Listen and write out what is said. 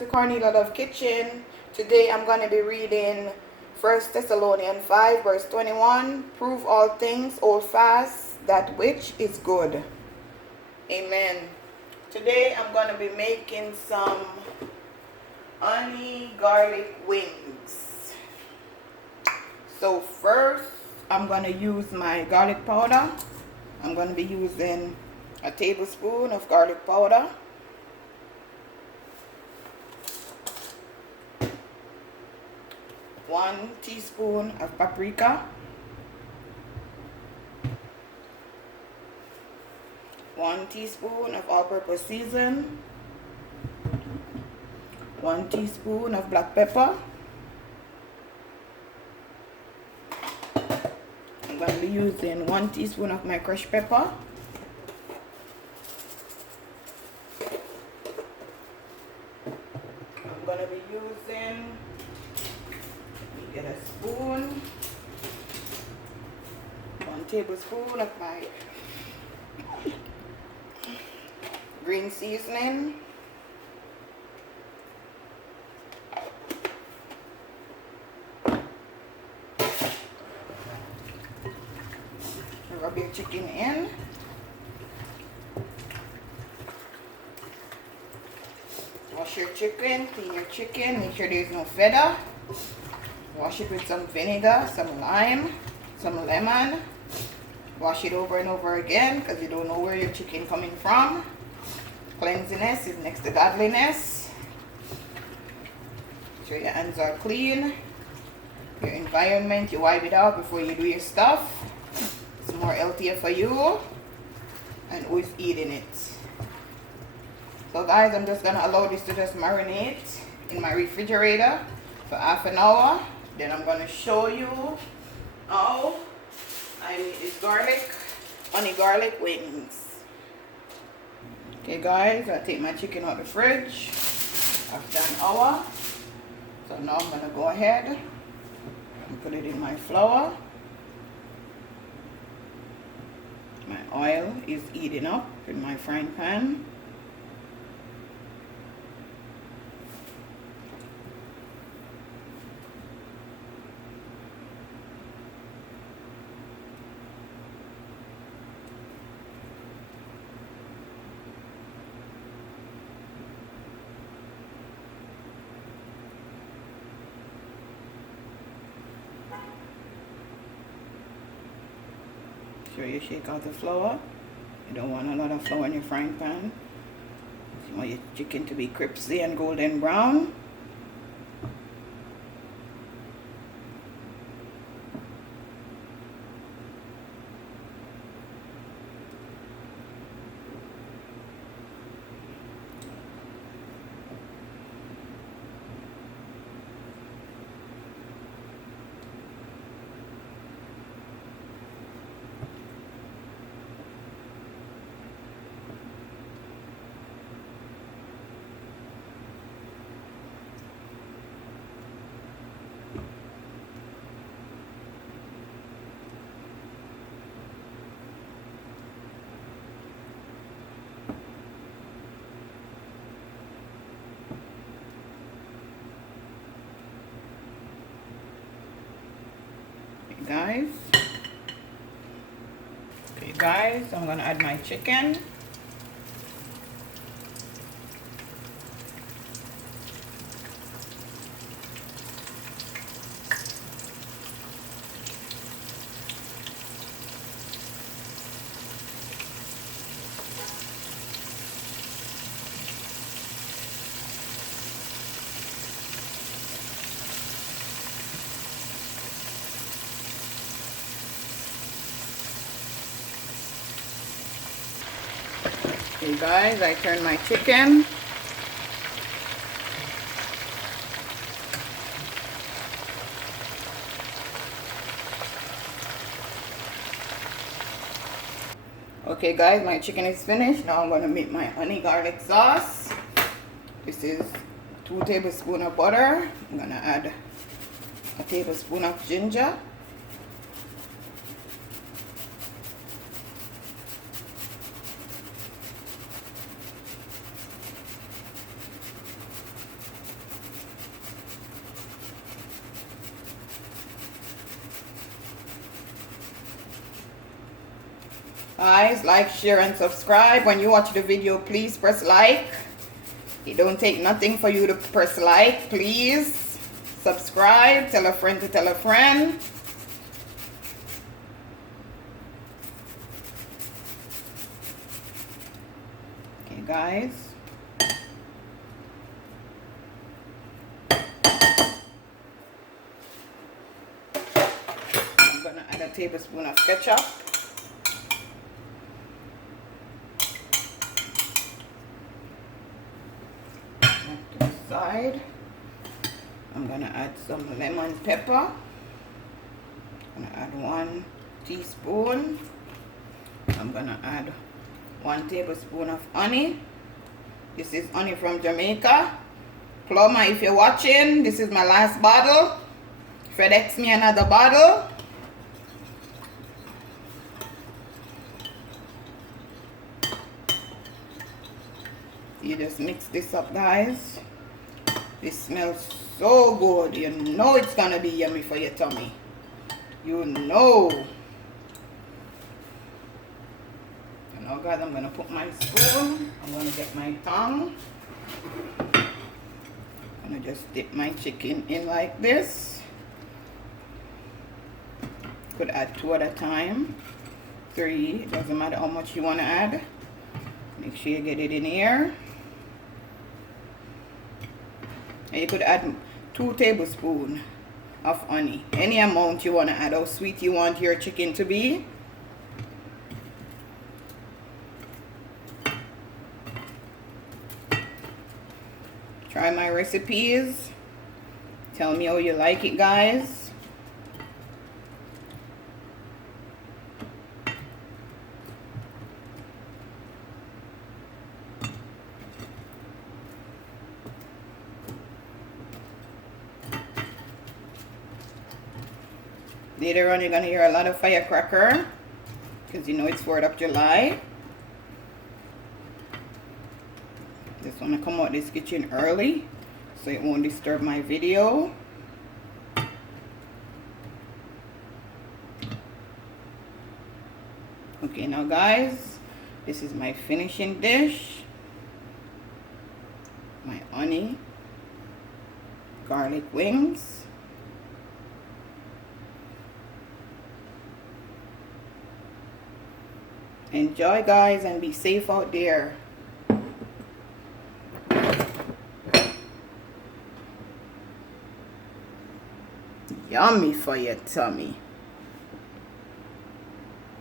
to Cornelialove Kitchen. Today I'm going to be reading 1 Thessalonians 5 verse 21. Prove all things, hold fast that which is good. Amen. Today I'm going to be making some honey garlic wings. So first I'm going to use my garlic powder. I'm going to be using a tablespoon of garlic powder. 1 teaspoon of paprika, 1 teaspoon of all-purpose season, 1 teaspoon of black pepper. I'm going to be using 1 teaspoon of my crushed pepper. I'm going to be using, get a spoon, 1 tablespoon of my green seasoning, rub your chicken in, wash your chicken, clean your chicken, make sure there's no feather. Wash it with some vinegar, some lime, some lemon. Wash it over and over again because you don't know where your chicken coming from. Cleanliness is next to godliness. Make sure your hands are clean. Your environment, you wipe it out before you do your stuff. It's more healthier for you. And who is eating it. So guys, I'm just going to allow this to just marinate in my refrigerator for half an hour. Then I'm going to show you how I make these honey garlic wings. Okay guys, I take my chicken out of the fridge after an hour. So now I'm going to go ahead and put it in my flour. My oil is heating up in my frying pan. Sure you shake out the flour. You don't want a lot of flour in your frying pan. You want your chicken to be crispy and golden brown. Okay guys, I'm gonna add my chicken. Okay guys, I turn my chicken. Okay guys, my chicken is finished. Now I'm going to make my honey garlic sauce. This is 2 tablespoons of butter. I'm going to add a tablespoon of ginger. Guys, like, share, and subscribe. When you watch the video, please press like. It don't take nothing for you to press like. Please subscribe. Tell a friend to tell a friend. Okay, guys. I'm gonna add a tablespoon of ketchup. Side. I'm gonna add some lemon pepper. I'm gonna add 1 teaspoon. I'm gonna add 1 tablespoon of honey. This is honey from Jamaica. Plumber, if you're watching, this is my last bottle. FedEx me another bottle. You just mix this up, guys. This smells so good. You know it's gonna be yummy for your tummy. You know. And now, guys, I'm gonna put my spoon. I'm gonna get my tongue. I'm gonna just dip my chicken in like this. Could add 2 at a time, 3. It doesn't matter how much you wanna add. Make sure you get it in here. And you could add 2 tablespoons of honey. Any amount you want to add, how sweet you want your chicken to be. Try my recipes. Tell me how you like it, guys. Later on, you're going to hear a lot of firecracker because you know it's 4th of July. Just want to come out this kitchen early so it won't disturb my video. Okay, now guys, this is my finishing dish. My honey garlic wings. Enjoy, guys, and be safe out there. Yummy for your tummy.